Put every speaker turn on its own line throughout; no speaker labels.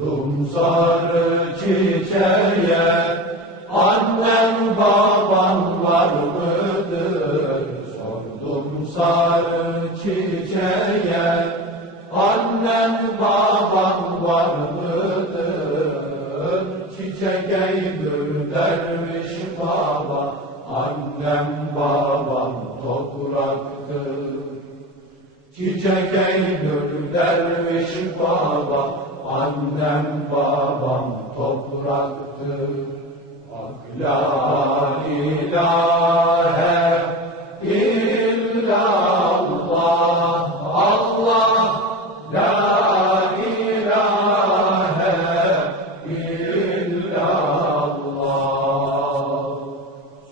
Sordum sarı çiçeğe Annem baban var mıdır? Sordum sarı çiçeğe Annem baban var mıdır? Çiçek eğdir derviş baba Annem babam topraktır Çiçek eylül derviş baba, annem babam topraktır. Ak la ilahe illallah, Allah la ilahe illallah.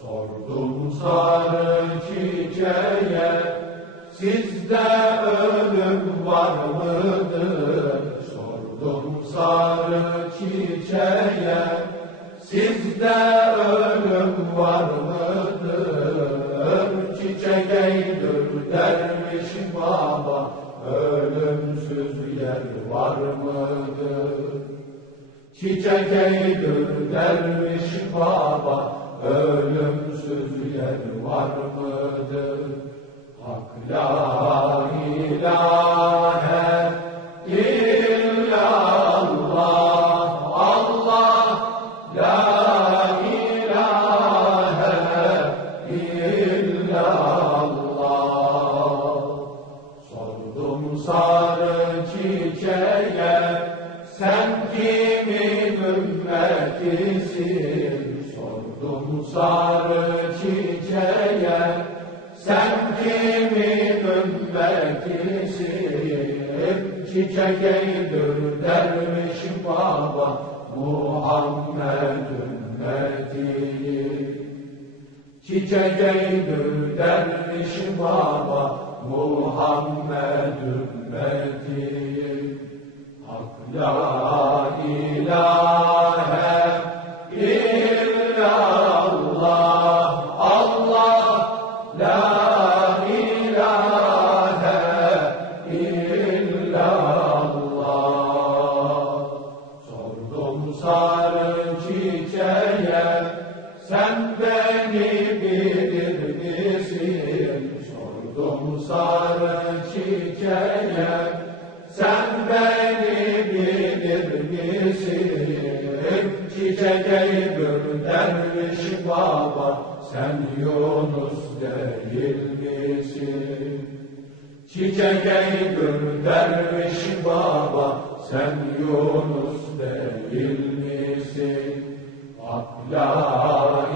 Sordum sarı çiçeğe, sizde ölüm var mıdır? Sarı çiçeğe, sizde ölüm var mıdır? Çiçek eylül derviş baba, ölümsüz yer var mıdır? Çiçek eylül derviş baba, ölümsüz yer var mıdır? Hak la sarı çiçeğe, sen kimin ümmetisin? Sordum sarı çiçeğe, sen kimin ümmetisin? Çiçek eylül derviş baba, Muhammed ümmetiyin. Çiçek eylül derviş baba, Muhammed ümmetiyin. Hak la ilahe illallah, Allah la ilahe illallah. Sordum sarı çiçeğe, sen beni sarı çiçeğe, sen beni bilir misin? Çiçek eylül derviş baba, sen Yunus değil misin? Çiçek eylül derviş baba, sen Yunus değil misin? Hak la